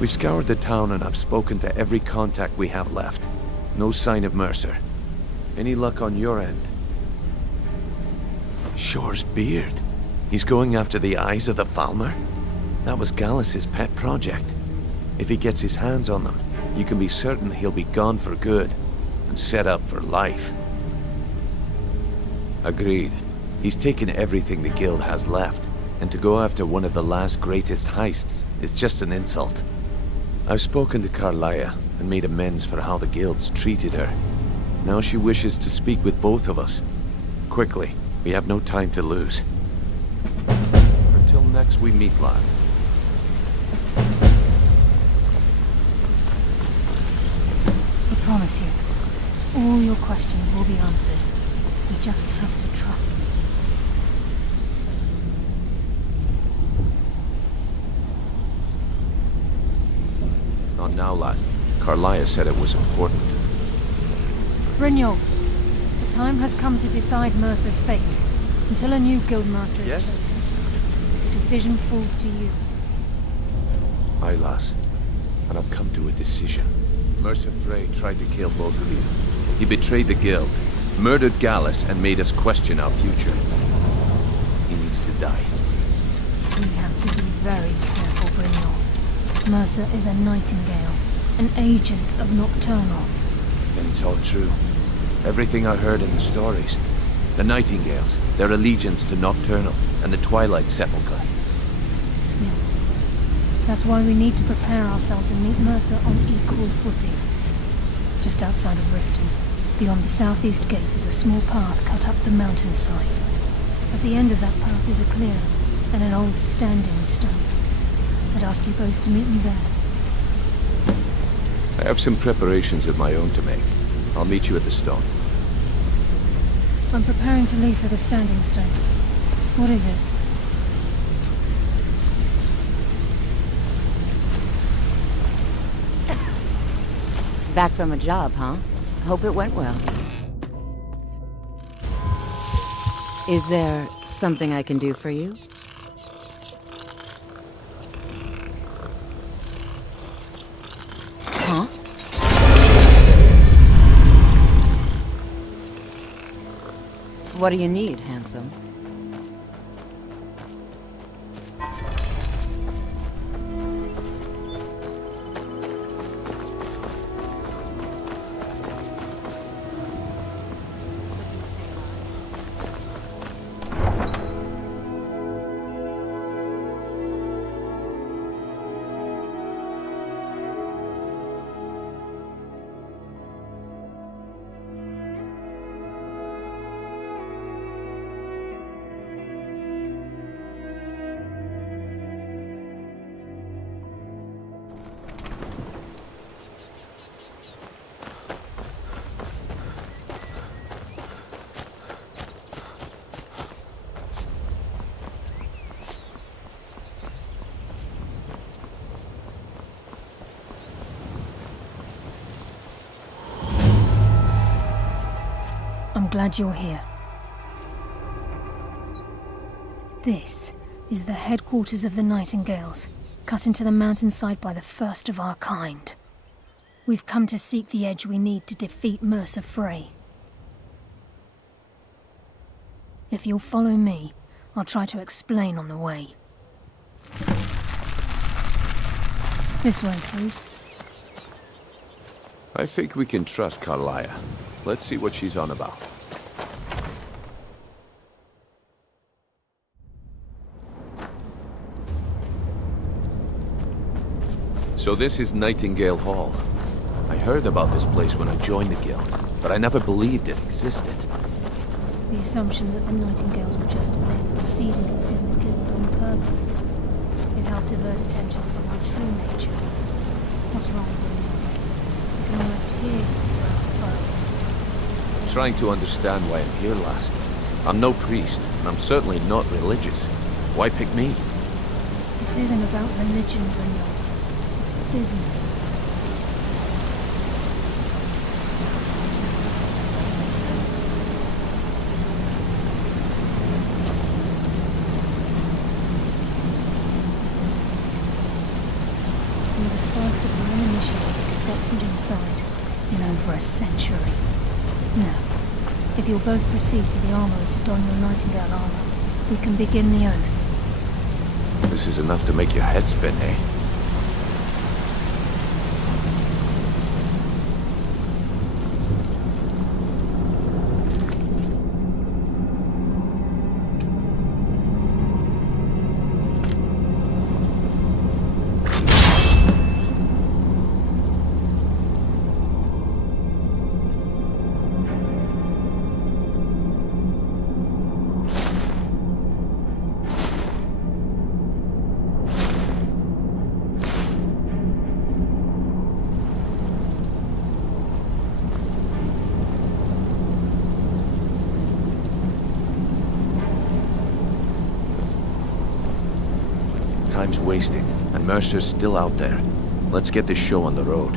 We've scoured the town and I've spoken to every contact we have left. No sign of Mercer. Any luck on your end? Shore's beard. He's going after the eyes of the Falmer? That was Gallus's pet project. If he gets his hands on them, you can be certain he'll be gone for good, and set up for life. Agreed. He's taken everything the Guild has left, and to go after one of the last greatest heists is just an insult. I've spoken to Karliah and made amends for how the Guild's treated her. Now she wishes to speak with both of us. Quickly, we have no time to lose. Until next we meet, lad. I promise you, all your questions will be answered. You just have to trust me. Not now, lad. Karliah said it was important. Brynjolf, the time has come to decide Mercer's fate. Until a new Guildmaster is chosen, the decision falls to you. Aye, lass. And I've come to a decision. Mercer Frey tried to kill both of you. He betrayed the Guild, murdered Gallus, and made us question our future. He needs to die. We have to be very careful, Brynjolf. Mercer is a Nightingale, an agent of Nocturnal. Then it's all true. Everything I heard in the stories. The Nightingales, their allegiance to Nocturnal, and the Twilight Sepulchre. Yes. That's why we need to prepare ourselves and meet Mercer on equal footing. Just outside of Riften, beyond the southeast gate, is a small path cut up the mountainside. At the end of that path is a clearing, and an old standing stone. I'd ask you both to meet me there. I have some preparations of my own to make. I'll meet you at the stone. I'm preparing to leave for the standing stone. What is it? Back from a job, huh? Hope it went well. Is there something I can do for you? Huh? What do you need, handsome? I'm glad you're here. This is the headquarters of the Nightingales, cut into the mountainside by the first of our kind. We've come to seek the edge we need to defeat Mercer Frey. If you'll follow me, I'll try to explain on the way. This way, please. I think we can trust Karliah. Let's see what she's on about. So this is Nightingale Hall. I heard about this place when I joined the Guild, but I never believed it existed. The assumption that the Nightingales were just a myth was seeded within the Guild on purpose. It helped divert attention from our true nature. What's wrong with you? You can almost hear your fire. Trying to understand why I'm here, lass. I'm no priest, and I'm certainly not religious. Why pick me? This isn't about religion, Brynjolf. It's business. You're the most of the uninitiated to set foot inside in over a century. Now, if you'll both proceed to the armory to don your Nightingale armor, we can begin the oath. This is enough to make your head spin, eh? Time's wasting, and Mercer's still out there. Let's get this show on the road.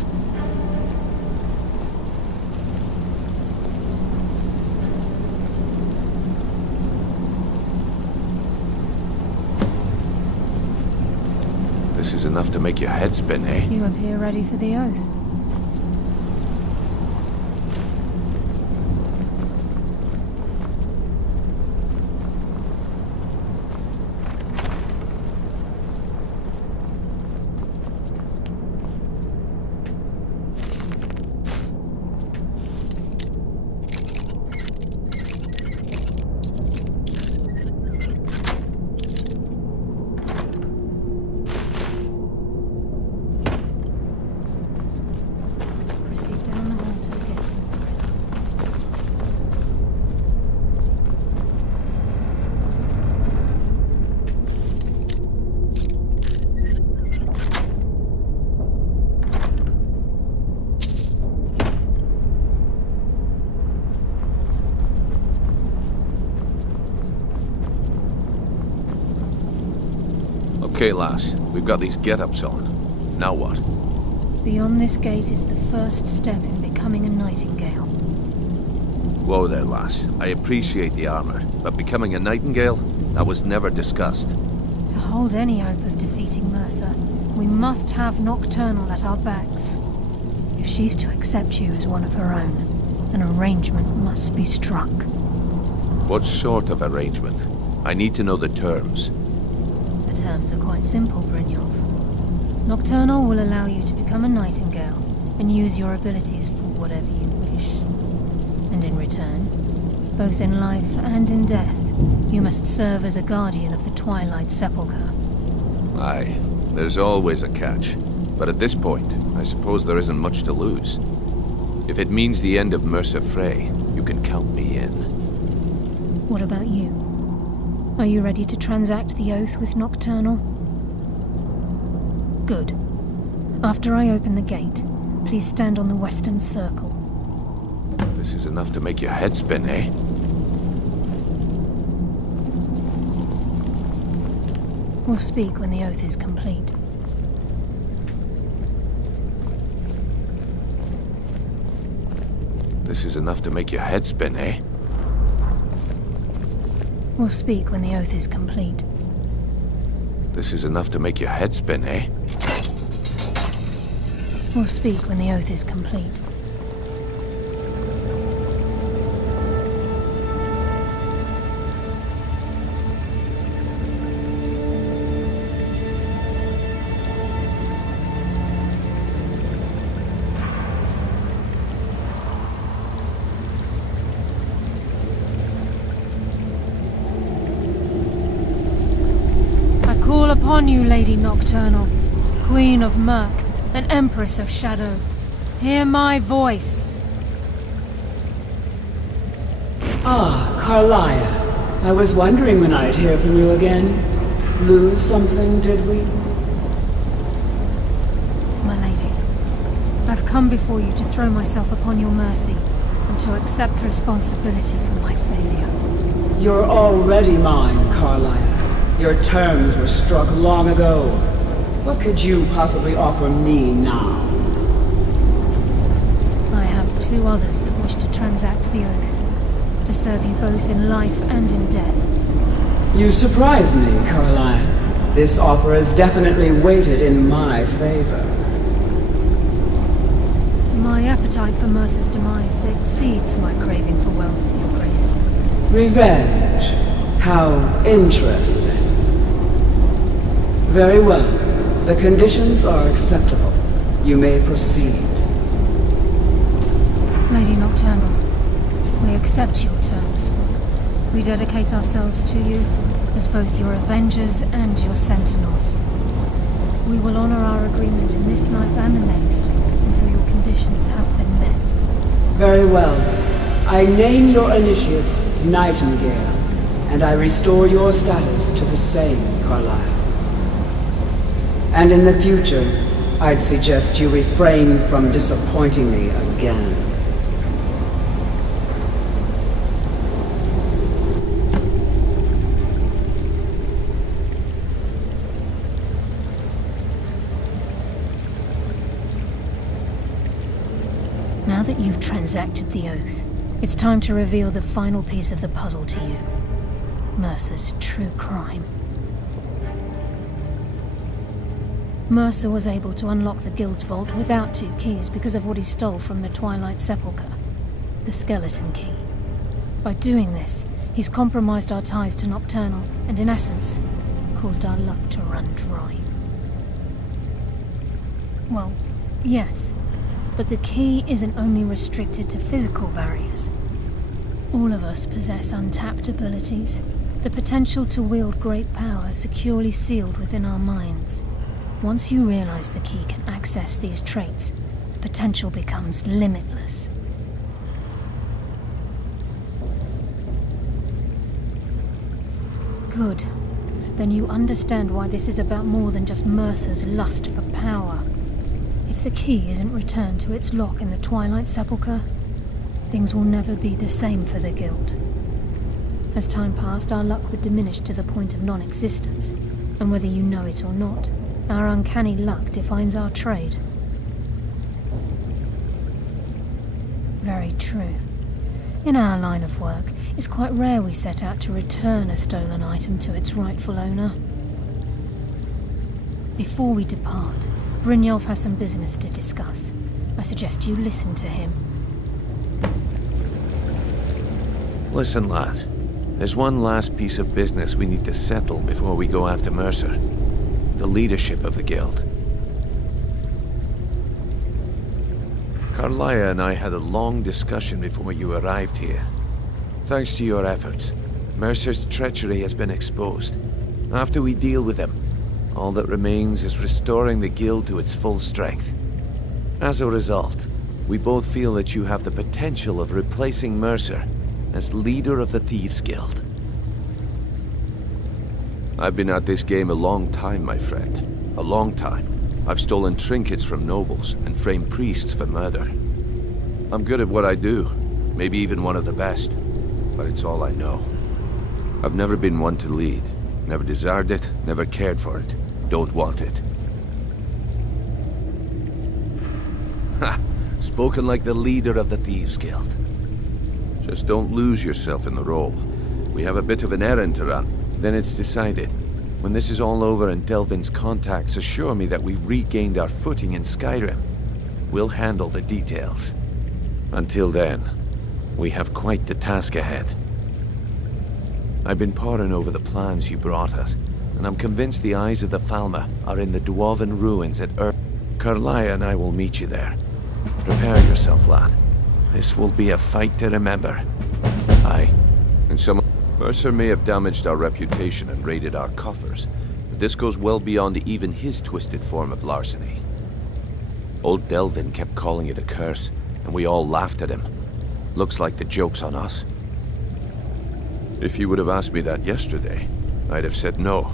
This is enough to make your head spin, eh? You appear ready for the oath. Okay, lass. We've got these get-ups on. Now what? Beyond this gate is the first step in becoming a Nightingale. Whoa there, lass. I appreciate the armor, but becoming a Nightingale? That was never discussed. To hold any hope of defeating Mercer, we must have Nocturnal at our backs. If she's to accept you as one of her own, an arrangement must be struck. What sort of arrangement? I need to know the terms. The terms are quite simple, Brynjolf. Nocturnal will allow you to become a Nightingale and use your abilities for whatever you wish. And in return, both in life and in death, you must serve as a guardian of the Twilight Sepulchre. Aye, there's always a catch. But at this point, I suppose there isn't much to lose. If it means the end of Mercer Frey, you can count me in. What about you? Are you ready to transact the oath with Nocturnal? Good. After I open the gate, please stand on the western circle. This is enough to make your head spin, eh? We'll speak when the oath is complete. This is enough to make your head spin, eh? We'll speak when the oath is complete. This is enough to make your head spin, eh? We'll speak when the oath is complete. Call upon you, Lady Nocturnal, Queen of Murk, and Empress of Shadow. Hear my voice. Ah, Karliah. I was wondering when I'd hear from you again. Lose something, did we? My lady, I've come before you to throw myself upon your mercy and to accept responsibility for my failure. You're already mine, Karliah. Your terms were struck long ago. What could you possibly offer me now? I have two others that wish to transact the oath, to serve you both in life and in death. You surprise me, Karliah. This offer is definitely weighted in my favor. My appetite for Mercer's demise exceeds my craving for wealth, Your Grace. Revenge. How interesting. Very well. The conditions are acceptable. You may proceed. Lady Nocturnal, we accept your terms. We dedicate ourselves to you as both your avengers and your sentinels. We will honor our agreement in this life and the next until your conditions have been met. Very well. I name your initiates Nightingale, and I restore your status to the same, Carlyle. And in the future, I'd suggest you refrain from disappointing me again. Now that you've transacted the oath, it's time to reveal the final piece of the puzzle to you. Mercer's true crime. Mercer was able to unlock the Guild's vault without 2 keys because of what he stole from the Twilight Sepulchre, the skeleton key. By doing this, he's compromised our ties to Nocturnal and, in essence, caused our luck to run dry. Well, yes, but the key isn't only restricted to physical barriers. All of us possess untapped abilities, the potential to wield great power securely sealed within our minds. Once you realize the key can access these traits, potential becomes limitless. Good. Then you understand why this is about more than just Mercer's lust for power. If the key isn't returned to its lock in the Twilight Sepulchre, things will never be the same for the Guild. As time passed, our luck would diminish to the point of non-existence, and whether you know it or not, our uncanny luck defines our trade. Very true. In our line of work, it's quite rare we set out to return a stolen item to its rightful owner. Before we depart, Brynjolf has some business to discuss. I suggest you listen to him. Listen, lad. There's one last piece of business we need to settle before we go after Mercer. The leadership of the Guild. Carlaya and I had a long discussion before you arrived here. Thanks to your efforts, Mercer's treachery has been exposed. After we deal with him, all that remains is restoring the Guild to its full strength. As a result, we both feel that you have the potential of replacing Mercer as leader of the Thieves Guild. I've been at this game a long time, my friend. A long time. I've stolen trinkets from nobles and framed priests for murder. I'm good at what I do, maybe even one of the best, but it's all I know. I've never been one to lead. Never desired it, never cared for it. Don't want it. Ha! Spoken like the leader of the Thieves Guild. Just don't lose yourself in the role. We have a bit of an errand to run. Then it's decided. When this is all over and Delvin's contacts assure me that we've regained our footing in Skyrim, we'll handle the details. Until then, we have quite the task ahead. I've been poring over the plans you brought us, and I'm convinced the eyes of the Falmer are in the Dwarven ruins at Carlaya and I will meet you there. Prepare yourself, lad. This will be a fight to remember. Aye. And Mercer may have damaged our reputation and raided our coffers, but this goes well beyond even his twisted form of larceny. Old Delvin kept calling it a curse, and we all laughed at him. Looks like the joke's on us. If you would have asked me that yesterday, I'd have said no.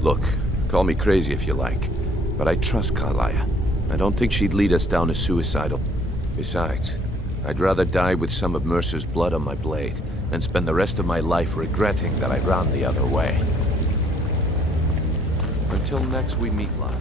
Look, call me crazy if you like, but I trust Carlaya. I don't think she'd lead us down a suicidal. Besides, I'd rather die with some of Mercer's blood on my blade than spend the rest of my life regretting that I ran the other way. Until next we meet, lad.